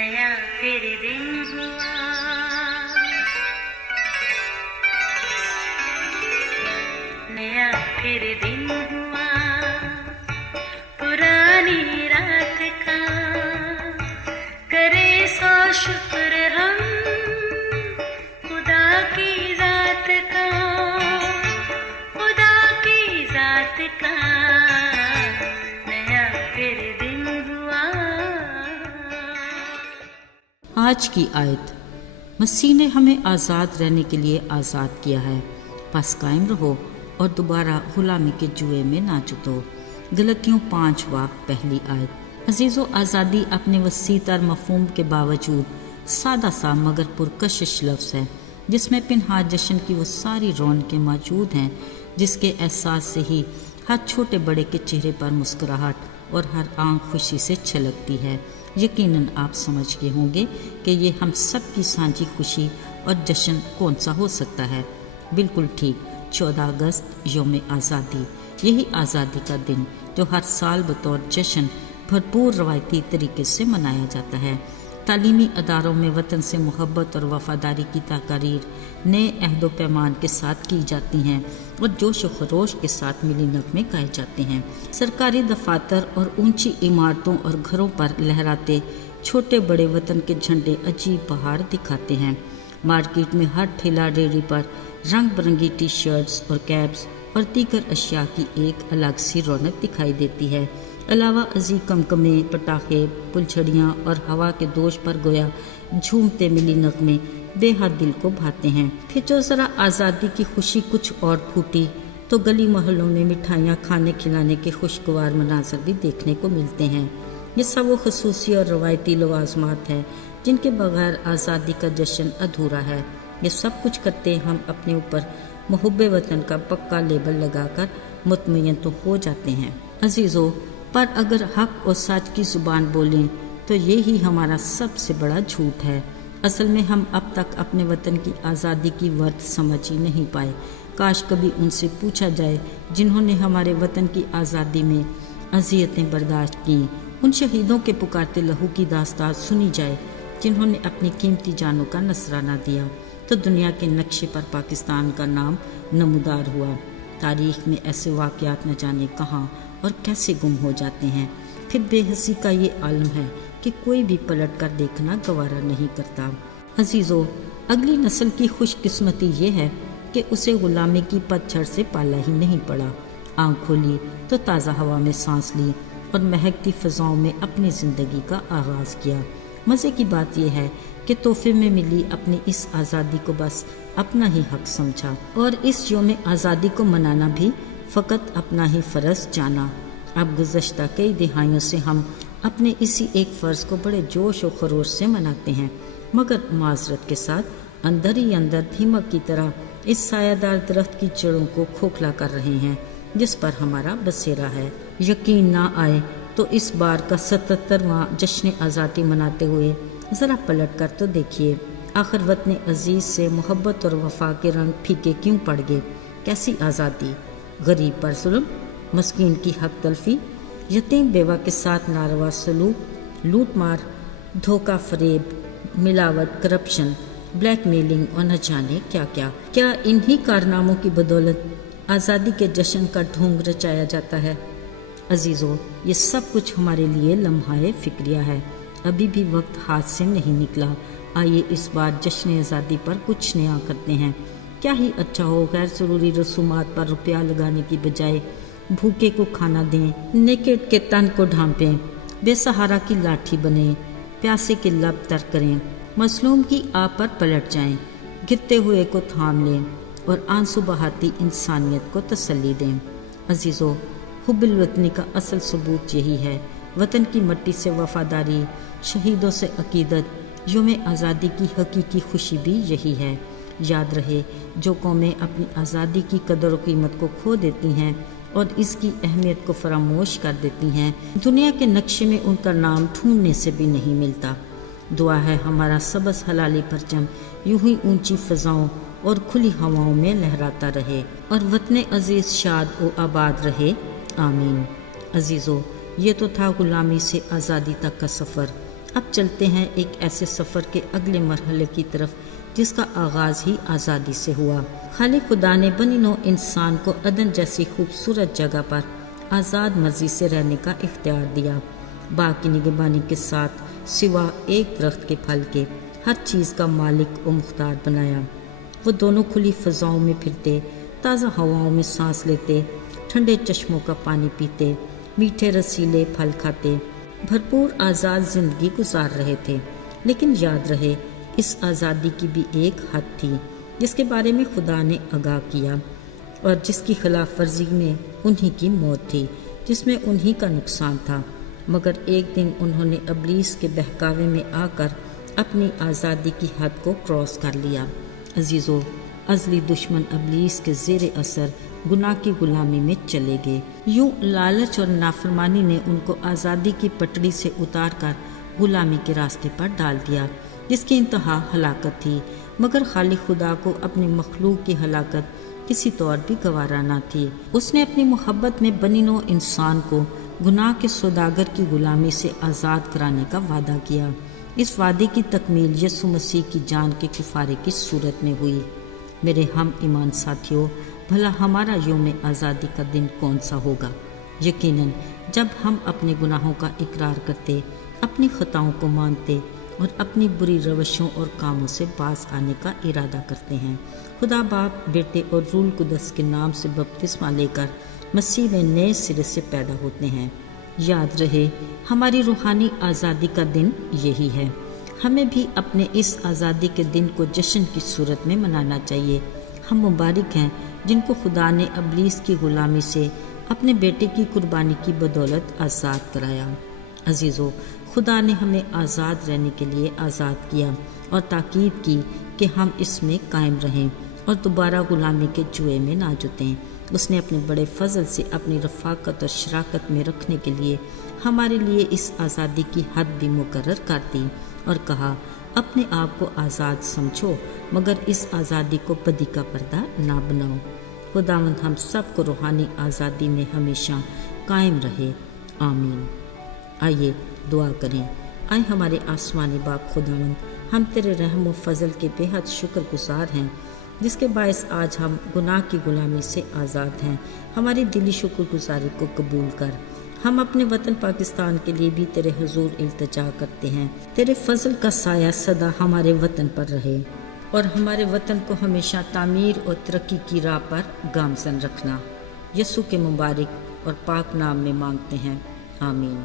नया फिर दिन हुआ, नया फिर दिन हुआ, पुरानी रात का करे सो शुक्र हम खुदा की जात का, खुदा की जात का नया फिर दिन हुआ। आज की आयत, मसीह ने हमें आज़ाद रहने के लिए आज़ाद किया है, बस कायम रहो और दोबारा गुलामी के जुए में ना जुटो। गलतियों 5 बाब पहली आयत। अजीज़ो, आज़ादी अपने वसीतर मफ़हूम के बावजूद सादा सा मगर पुरकशिश लफ्ज़ है, जिसमें पिनहा जश्न की वो सारी रौनकें मौजूद हैं जिसके एहसास से ही हर छोटे बड़े के चेहरे पर मुस्कुराहट और हर आंख खुशी से छलकती है। यकीनन आप समझ गए होंगे कि ये हम सब की साझी खुशी और जश्न कौन सा हो सकता है। बिल्कुल ठीक, 14 अगस्त यौम आज़ादी। यही आज़ादी का दिन जो हर साल बतौर जश्न भरपूर रवायती तरीके से मनाया जाता है। तालीमी अदारों में वतन से मोहब्बत और वफादारी की तकारीर नए अहदो पैमान के साथ की जाती हैं और जोश व खरोश के साथ मिली नगमे गाए जाते हैं। सरकारी दफातर और ऊंची इमारतों और घरों पर लहराते छोटे बड़े वतन के झंडे अजीब बहार दिखाते हैं। मार्केट में हर ठेला रेहड़ी पर रंग बिरंगी टी शर्ट्स और कैप्स और दीगर अशिया की एक अलग सी रौनक दिखाई देती है। अलावा अजीब कमकमे, पटाखे, फुलझड़ियाँ और हवा के दोष पर गोया झूमते मिली नगमे बेहद दिल को भाते हैं। फिर जो ज़रा आज़ादी की खुशी कुछ और फूटी तो गली मोहल्लों में मिठाइयाँ खाने खिलाने के खुशगवार मनाजर भी देखने को मिलते हैं। ये सब वो खसूसी और रवायती लवाजमात हैं जिनके बगैर आज़ादी का जश्न अधूरा है। ये सब कुछ करते हम अपने ऊपर मुहब्बे वतन का पक्का लेबल लगाकर मुतमय्यन तो हो जाते हैं। अजीज़ों, पर अगर हक और सच की ज़ुबान बोलें तो ये ही हमारा सबसे बड़ा झूठ है। असल में हम अब तक अपने वतन की आज़ादी की वर्थ समझ ही नहीं पाए। काश कभी उनसे पूछा जाए जिन्होंने हमारे वतन की आज़ादी में अज़ियतें बर्दाश्त की, उन शहीदों के पुकारते लहू की दास्तान सुनी जाए जिन्होंने अपनी कीमती जानों का नसराना दिया, तो दुनिया के नक्शे पर पाकिस्तान का नाम नमूदार हुआ। तारीख़ में ऐसे वाक़यात न जाने कहाँ और कैसे गुम हो जाते हैं। फिर बेहसी का ये आलम है कि कोई भी पलट कर देखना गवारा नहीं करता। अजीज़ों, अगली नस्ल की खुशकिस्मती ये है कि उसे गुलामी की पतझड़ से पाला ही नहीं पड़ा। आँख खोली तो ताज़ा हवा में सांस ली और महकती फ़ज़ाओं में अपनी ज़िंदगी का आगाज़ किया। मज़े की बात यह है कि तोहफे में मिली अपनी इस आज़ादी को बस अपना ही हक समझा और इस यौम आज़ादी को मनाना भी फ़कत अपना ही फ़र्ज़ जाना। अब गुज़श्ता कई दिहाइयों से हम अपने इसी एक फ़र्ज़ को बड़े जोश और खरोश से मनाते हैं, मगर माज़रत के साथ अंदर ही अंदर दीमक की तरह इस सायादार दरख्त की जड़ों को खोखला कर रहे हैं जिस पर हमारा बसेरा है। यकीन ना आए तो इस बार का 77वां जश्न आज़ादी मनाते हुए ज़रा पलट कर तो देखिए, आखिर वतन अजीज़ से मोहब्बत और वफा के रंग फीके क्यों पड़ गए। कैसी आज़ादी, गरीब पर जुल्म, मस्कीन की हक तलफी, यतीम बेवा के साथ नारवा सलूक, लूट मार, धोखा फरेब, मिलावट, करप्शन, ब्लैक मेलिंग और न जाने क्या क्या। क्या इन्हीं कारनामों की बदौलत आज़ादी के जश्न का ढोंग रचाया जाता है? अजीज़ों, ये सब कुछ हमारे लिए लम्हाए फ़िक्रिया है। अभी भी वक्त हाथ से नहीं निकला। आइए इस बार जश्न आज़ादी पर कुछ नया करते हैं। क्या ही अच्छा हो, गैर ज़रूरी रसूमात पर रुपया लगाने की बजाय भूखे को खाना दें, नेकेड के तन को ढांपें, बेसहारा की लाठी बने, प्यासे के लब तर करें, मजलूम की आप पर पलट जाएं, गिरते हुए को थाम लें और आंसू बहाती इंसानियत को तसल्ली दें। अजीज़ों, हुब्बुल वतनी का असल सबूत यही है। वतन की मट्टी से वफादारी, शहीदों से अकीदत, यौम आज़ादी की हकीकी खुशी भी यही है। याद रहे, जो कौमें अपनी आज़ादी की कदर व कीमत को खो देती हैं और इसकी अहमियत को फरामोश कर देती हैं, दुनिया के नक्शे में उनका नाम ढूंढने से भी नहीं मिलता। दुआ है हमारा सबस हलाली परचम यूं ही ऊंची फ़ज़ाओं और खुली हवाओं में लहराता रहे और वतन अजीज़ शाद व आबाद रहे। आमीन। अजीज़ों, ये तो था गुलामी से आज़ादी तक का सफ़र। اب چلتے ہیں ایک ایسے سفر کے اگلے مرحلے کی طرف جس کا آغاز ہی آزادی سے ہوا۔ خالق خدا نے بنی نوع انسان کو عدن جیسی خوبصورت جگہ پر آزاد مرضی سے رہنے کا اختیار دیا، باغ کی نگہبانی کے ساتھ سوا ایک درخت کے پھل کے ہر چیز کا مالک و مختار بنایا۔ وہ دونوں کھلی فضاؤں میں پھرتے، تازہ ہواؤں میں سانس لیتے، ٹھنڈے چشموں کا پانی پیتے، میٹھے رسیلے پھل کھاتے، بھرپور آزاد زندگی گزار رہے تھے۔ لیکن یاد رہے، اس آزادی کی بھی ایک حد تھی جس کے بارے میں خدا نے آگاہ کیا، اور جس کی خلاف ورزی میں انہی کی موت تھی، جس میں انہی کا نقصان تھا۔ مگر ایک دن انہوں نے ابلیس کے بہکاوے میں آ کر اپنی آزادی کی حد کو کراس کر لیا۔ عزیزو، ازلی دشمن ابلیس کے زیر اثر گناہ کی غلامی میں چلے گئے۔ یوں لالچ اور نافرمانی نے ان کو آزادی کی پٹڑی سے اتار کر غلامی کے راستے پر ڈال دیا، جس کی انتہا ہلاکت تھی۔ مگر خالق خدا کو اپنی مخلوق کی ہلاکت کسی طور بھی گوارا نہ تھی۔ اس نے اپنی محبت میں بنی نوع انسان کو گناہ کے سوداگر کی غلامی سے آزاد کرانے کا وعدہ کیا۔ اس وعدے کی تکمیل یسوع مسیح کی جان کے کفارے کی صورت میں ہوئی۔ میرے ہم ایمان ساتھیوں، بھلا ہمارا یوم آزادی کا دن کون سا ہوگا؟ یقیناً جب ہم اپنے گناہوں کا اقرار کرتے، اپنی خطاؤں کو مانتے اور اپنی بری روشوں اور کاموں سے باز آنے کا ارادہ کرتے ہیں۔ خدا باپ، بیٹے اور روح القدس کے نام سے بپتسمہ لے کر مسیح میں نئے سرے سے پیدا ہوتے ہیں۔ یاد رہے، ہماری روحانی آزادی کا دن یہی ہے۔ ہمیں بھی اپنے اس آزادی کے دن کو جشن کی صورت میں منانا چاہیے۔ ہم مبارک ہیں جن کو خدا نے ابلیس کی غلامی سے اپنے بیٹے کی قربانی کی بدولت آزاد کرایا۔ عزیزو، خدا نے ہمیں آزاد رہنے کے لیے آزاد کیا اور تاکید کی کہ ہم اس میں قائم رہیں اور دوبارہ غلامی کے جوئے میں نہ جتیں۔ اس نے اپنے بڑے فضل سے اپنی رفاقت اور شراکت میں رکھنے کے لیے ہمارے لیے اس آزادی کی حد بھی مقرر کر دی اور کہا، اپنے آپ کو آزاد سمجھو مگر اس آزادی کو بدی کا پردہ نہ بناؤ۔ خداوند ہم سب کو روحانی آزادی میں ہمیشہ قائم رہے، آمین۔ آئیے دعا کریں۔ آئے ہمارے آسمانی باپ خداوند، ہم تیرے رحم و فضل کے بے حد شکر گزار ہیں جس کے باعث آج ہم گناہ کی غلامی سے آزاد ہیں۔ ہماری دلی شکر گزاری کو قبول کر۔ ہم اپنے وطن پاکستان کے لیے بھی تیرے حضور التجا کرتے ہیں۔ تیرے فضل کا سایہ سدا ہمارے وطن پر رہے اور ہمارے وطن کو ہمیشہ تعمیر اور ترقی کی راہ پر گامزن رکھنا۔ یسوع کے مبارک اور پاک نام میں مانگتے ہیں، آمین۔